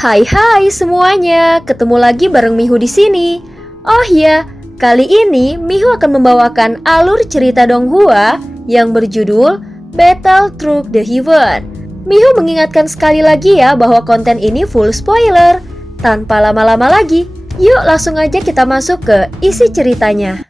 Hai semuanya, ketemu lagi bareng Mihu di sini. Oh ya, kali ini Mihu akan membawakan alur cerita Donghua yang berjudul Battle Through the Heaven. Mihu mengingatkan sekali lagi ya bahwa konten ini full spoiler. Tanpa lama-lama lagi, yuk langsung aja kita masuk ke isi ceritanya.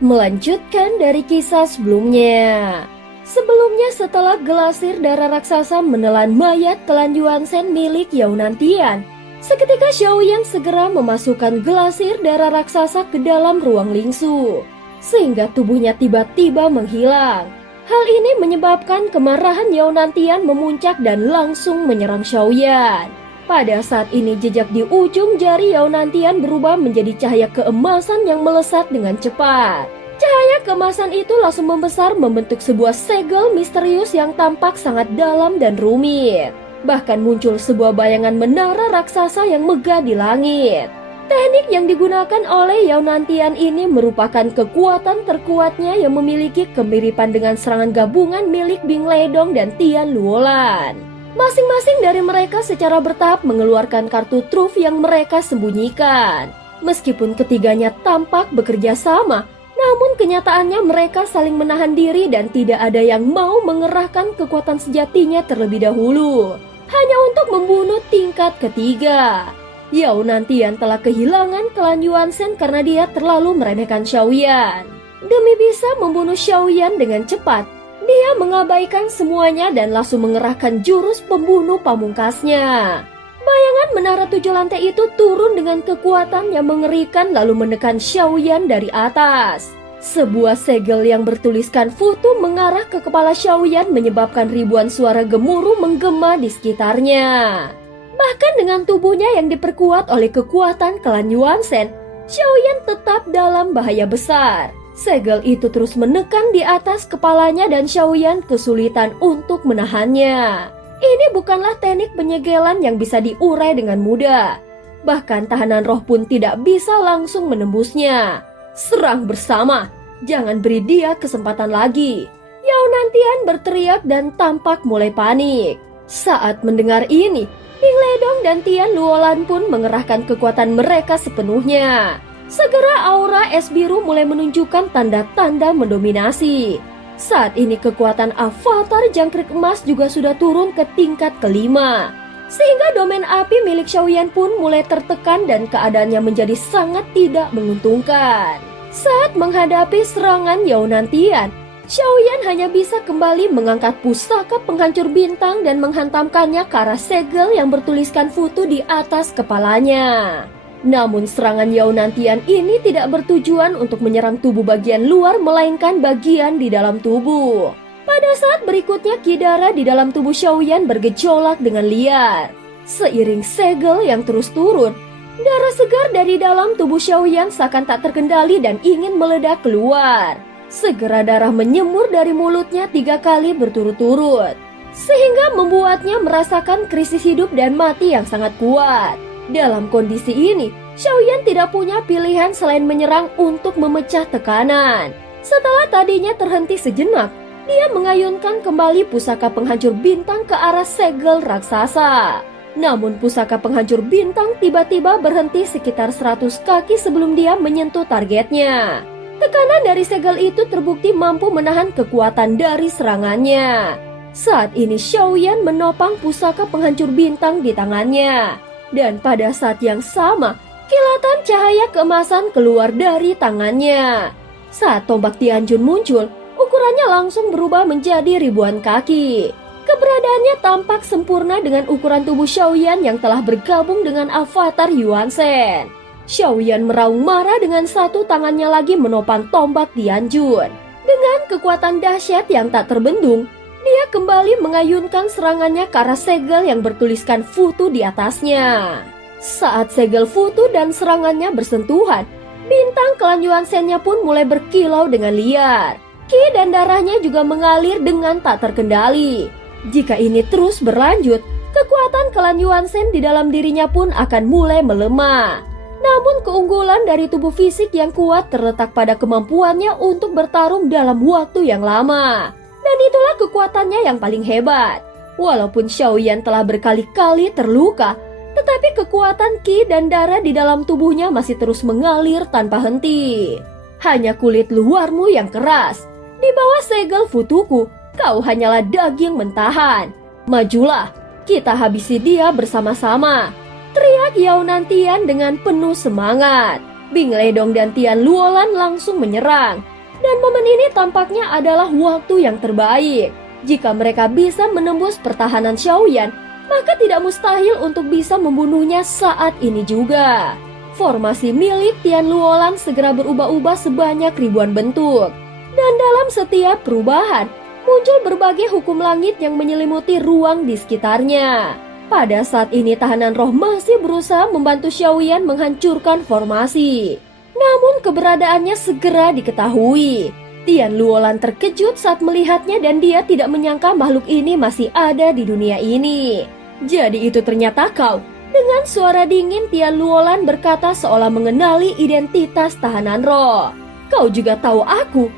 Melanjutkan dari kisah sebelumnya. Sebelumnya setelah gelasir darah raksasa menelan mayat Klan Yuansen milik Yao Nantian, seketika Xiaoyan segera memasukkan gelasir darah raksasa ke dalam ruang lingsu, sehingga tubuhnya tiba-tiba menghilang. Hal ini menyebabkan kemarahan Yao Nantian memuncak dan langsung menyerang Xiaoyan. Pada saat ini jejak di ujung jari Yao Nantian berubah menjadi cahaya keemasan yang melesat dengan cepat. Cahaya keemasan itu langsung membesar membentuk sebuah segel misterius yang tampak sangat dalam dan rumit. Bahkan muncul sebuah bayangan menara raksasa yang megah di langit. Teknik yang digunakan oleh Yao Nantian ini merupakan kekuatan terkuatnya yang memiliki kemiripan dengan serangan gabungan milik Bing Ledong dan Tian Luolan. Masing-masing dari mereka secara bertahap mengeluarkan kartu truf yang mereka sembunyikan. Meskipun ketiganya tampak bekerja sama, namun kenyataannya mereka saling menahan diri dan tidak ada yang mau mengerahkan kekuatan sejatinya terlebih dahulu, hanya untuk membunuh tingkat ketiga. Yao Nantian telah kehilangan Klan Yuansen karena dia terlalu meremehkan Xiaoyan. Demi bisa membunuh Xiaoyan dengan cepat, dia mengabaikan semuanya dan langsung mengerahkan jurus pembunuh pamungkasnya. Bayangan menara 7 lantai itu turun dengan kekuatan yang mengerikan lalu menekan Xiaoyan dari atas. Sebuah segel yang bertuliskan Futu mengarah ke kepala Xiaoyan menyebabkan ribuan suara gemuruh menggema di sekitarnya. Bahkan dengan tubuhnya yang diperkuat oleh kekuatan Klan Yuansen, Xiaoyan tetap dalam bahaya besar. Segel itu terus menekan di atas kepalanya dan Xiaoyan kesulitan untuk menahannya. Ini bukanlah teknik penyegelan yang bisa diurai dengan mudah. Bahkan tahanan roh pun tidak bisa langsung menembusnya. Serang bersama, jangan beri dia kesempatan lagi. Yao Nantian berteriak dan tampak mulai panik. Saat mendengar ini, Bing Ledong dan Tian Luolan pun mengerahkan kekuatan mereka sepenuhnya. Segera aura es biru mulai menunjukkan tanda-tanda mendominasi. Saat ini kekuatan avatar jangkrik emas juga sudah turun ke tingkat kelima. Sehingga domain api milik Xiaoyan pun mulai tertekan dan keadaannya menjadi sangat tidak menguntungkan. Saat menghadapi serangan Yao Nantian, Xiaoyan hanya bisa kembali mengangkat pusaka penghancur bintang dan menghantamkannya ke arah segel yang bertuliskan Futu di atas kepalanya. Namun serangan Yao Nantian ini tidak bertujuan untuk menyerang tubuh bagian luar melainkan bagian di dalam tubuh. Pada saat berikutnya ki darah di dalam tubuh Xiaoyan bergejolak dengan liar. Seiring segel yang terus turun, darah segar dari dalam tubuh Xiaoyan seakan tak terkendali dan ingin meledak keluar. Segera darah menyemur dari mulutnya 3 kali berturut-turut, sehingga membuatnya merasakan krisis hidup dan mati yang sangat kuat. Dalam kondisi ini, Xiaoyan tidak punya pilihan selain menyerang untuk memecah tekanan. Setelah tadinya terhenti sejenak, dia mengayunkan kembali pusaka penghancur bintang ke arah segel raksasa. Namun pusaka penghancur bintang tiba-tiba berhenti sekitar 100 kaki sebelum dia menyentuh targetnya. Tekanan dari segel itu terbukti mampu menahan kekuatan dari serangannya. Saat ini Xiaoyan menopang pusaka penghancur bintang di tangannya. Dan pada saat yang sama, kilatan cahaya keemasan keluar dari tangannya. Saat tombak Tianjun muncul, ukurannya langsung berubah menjadi ribuan kaki. Keberadaannya tampak sempurna dengan ukuran tubuh Xiaoyan yang telah bergabung dengan avatar Yuansen. Xiaoyan meraung marah dengan satu tangannya lagi menopang tombak Tianjun. Dengan kekuatan dahsyat yang tak terbendung, dia kembali mengayunkan serangannya ke arah segel yang bertuliskan Futu di atasnya. Saat segel Futu dan serangannya bersentuhan, bintang Klan Yuansennya pun mulai berkilau dengan liar. Ki dan darahnya juga mengalir dengan tak terkendali. Jika ini terus berlanjut, kekuatan Klan Yuansen di dalam dirinya pun akan mulai melemah. Namun keunggulan dari tubuh fisik yang kuat terletak pada kemampuannya untuk bertarung dalam waktu yang lama. Dan itulah kekuatannya yang paling hebat. Walaupun Xiaoyan telah berkali-kali terluka, tetapi kekuatan Qi dan darah di dalam tubuhnya masih terus mengalir tanpa henti. Hanya kulit luarmu yang keras. Di bawah segel Futuku, kau hanyalah daging mentahan. Majulah, kita habisi dia bersama-sama. Teriak Yao Nantian dengan penuh semangat. Bing Ledong dan Tian Luolan langsung menyerang. Dan momen ini tampaknya adalah waktu yang terbaik. Jika mereka bisa menembus pertahanan Xiaoyan, maka tidak mustahil untuk bisa membunuhnya saat ini juga. Formasi milik Tian Luolan segera berubah-ubah sebanyak ribuan bentuk. Dan dalam setiap perubahan, muncul berbagai hukum langit yang menyelimuti ruang di sekitarnya. Pada saat ini tahanan roh masih berusaha membantu Xiaoyan menghancurkan formasi. Namun keberadaannya segera diketahui. Tian Luolan terkejut saat melihatnya dan dia tidak menyangka makhluk ini masih ada di dunia ini. Jadi itu ternyata kau. Dengan suara dingin Tian Luolan berkata seolah mengenali identitas tahanan roh. Kau juga tahu aku?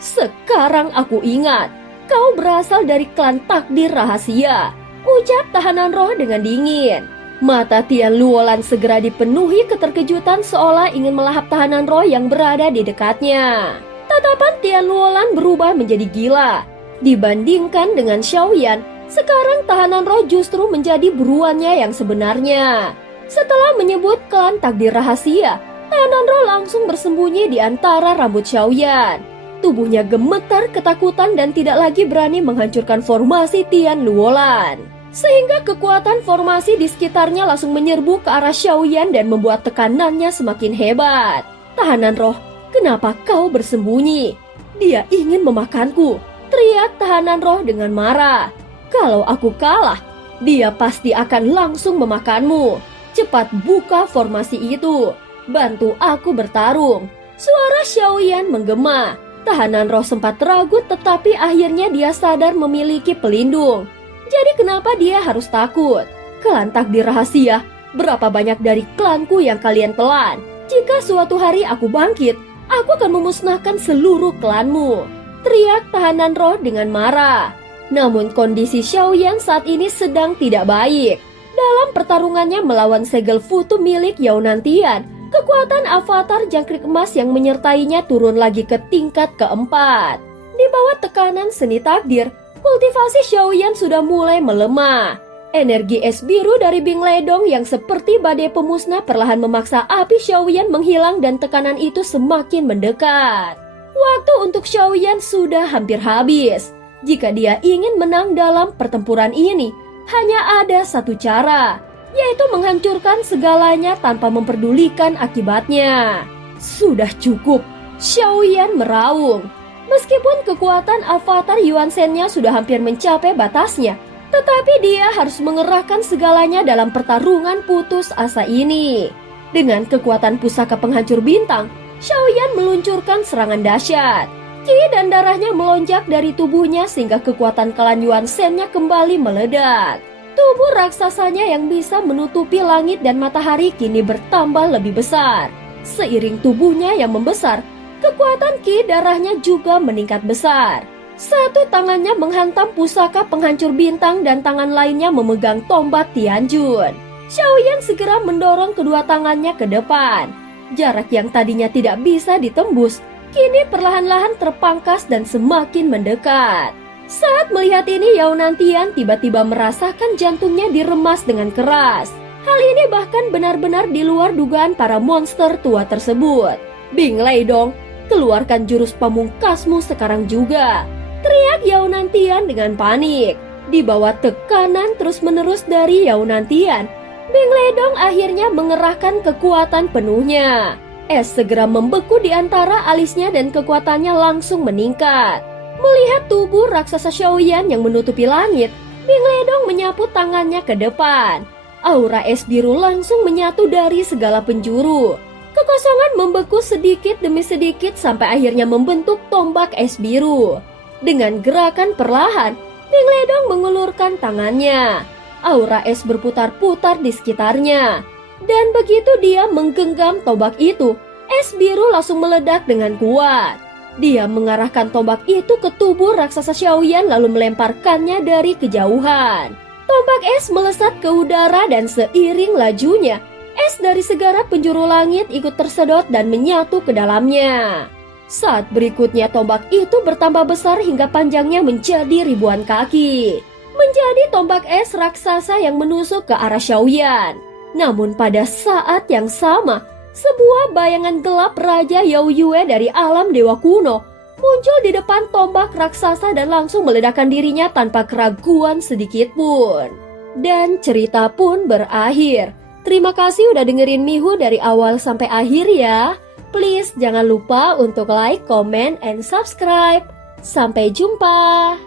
Sekarang aku ingat. Kau berasal dari klan takdir rahasia. Ucap tahanan roh dengan dingin. Mata Tian Luolan segera dipenuhi keterkejutan seolah ingin melahap tahanan roh yang berada di dekatnya. Tatapan Tian Luolan berubah menjadi gila. Dibandingkan dengan Xiaoyan, sekarang tahanan roh justru menjadi buruannya yang sebenarnya. Setelah menyebut klan takdir rahasia, tahanan roh langsung bersembunyi di antara rambut Xiaoyan. Tubuhnya gemetar ketakutan dan tidak lagi berani menghancurkan formasi Tian Luolan. Sehingga kekuatan formasi di sekitarnya langsung menyerbu ke arah Xiaoyan dan membuat tekanannya semakin hebat. Tahanan roh, kenapa kau bersembunyi? Dia ingin memakanku, teriak tahanan roh dengan marah. Kalau aku kalah, dia pasti akan langsung memakanmu. Cepat buka formasi itu, bantu aku bertarung. Suara Xiaoyan menggema. Tahanan roh sempat ragu tetapi akhirnya dia sadar memiliki pelindung. Jadi kenapa dia harus takut? Klan takdir rahasia, berapa banyak dari klanku yang kalian telan? Jika suatu hari aku bangkit, aku akan memusnahkan seluruh klanmu. Teriak tahanan roh dengan marah. Namun kondisi Xiaoyan saat ini sedang tidak baik. Dalam pertarungannya melawan segel Futu milik Yao Nantian, kekuatan avatar jangkrik emas yang menyertainya turun lagi ke tingkat keempat. Di bawah tekanan seni takdir, kultivasi Xiaoyan sudah mulai melemah. Energi es biru dari Bing Ledong yang seperti badai pemusnah perlahan memaksa api Xiaoyan menghilang dan tekanan itu semakin mendekat. Waktu untuk Xiaoyan sudah hampir habis. Jika dia ingin menang dalam pertempuran ini, hanya ada satu cara, yaitu menghancurkan segalanya tanpa memperdulikan akibatnya. Sudah cukup, Xiaoyan meraung. Meskipun kekuatan avatar Yuan Shen-nya sudah hampir mencapai batasnya, tetapi dia harus mengerahkan segalanya dalam pertarungan putus asa ini. Dengan kekuatan pusaka penghancur bintang, Xiaoyan meluncurkan serangan dahsyat. Qi dan darahnya melonjak dari tubuhnya sehingga kekuatan klan Yuan Shen-nya kembali meledak. Tubuh raksasanya yang bisa menutupi langit dan matahari kini bertambah lebih besar. Seiring tubuhnya yang membesar, kekuatan Qi darahnya juga meningkat besar. Satu tangannya menghantam pusaka penghancur bintang dan tangan lainnya memegang tombak Tianjun. Xiaoyan segera mendorong kedua tangannya ke depan. Jarak yang tadinya tidak bisa ditembus, kini perlahan-lahan terpangkas dan semakin mendekat. Saat melihat ini, Yao Nantian tiba-tiba merasakan jantungnya diremas dengan keras. Hal ini bahkan benar-benar di luar dugaan para monster tua tersebut. Bing Ledong, keluarkan jurus pamungkasmu sekarang juga, teriak Yao Nantian dengan panik. Di bawah tekanan terus-menerus dari Yao Nantian, Bing Ledong akhirnya mengerahkan kekuatan penuhnya. Es segera membeku di antara alisnya dan kekuatannya langsung meningkat. Melihat tubuh raksasa Xiaoyan yang menutupi langit, Bing Ledong menyapu tangannya ke depan. Aura es biru langsung menyatu dari segala penjuru. Kekosongan membeku sedikit demi sedikit sampai akhirnya membentuk tombak es biru. Dengan gerakan perlahan, Bing Ledong mengulurkan tangannya. Aura es berputar-putar di sekitarnya. Dan begitu dia menggenggam tombak itu, es biru langsung meledak dengan kuat. Dia mengarahkan tombak itu ke tubuh raksasa Xiaoyan lalu melemparkannya dari kejauhan. Tombak es melesat ke udara dan seiring lajunya, es dari segara penjuru langit ikut tersedot dan menyatu ke dalamnya. Saat berikutnya tombak itu bertambah besar hingga panjangnya menjadi ribuan kaki. Menjadi tombak es raksasa yang menusuk ke arah Xiaoyan. Namun pada saat yang sama, sebuah bayangan gelap Raja Yao Yue dari alam dewa kuno muncul di depan tombak raksasa dan langsung meledakkan dirinya tanpa keraguan sedikit pun. Dan cerita pun berakhir. Terima kasih udah dengerin Mihu dari awal sampai akhir ya. Please jangan lupa untuk like, comment, and subscribe. Sampai jumpa.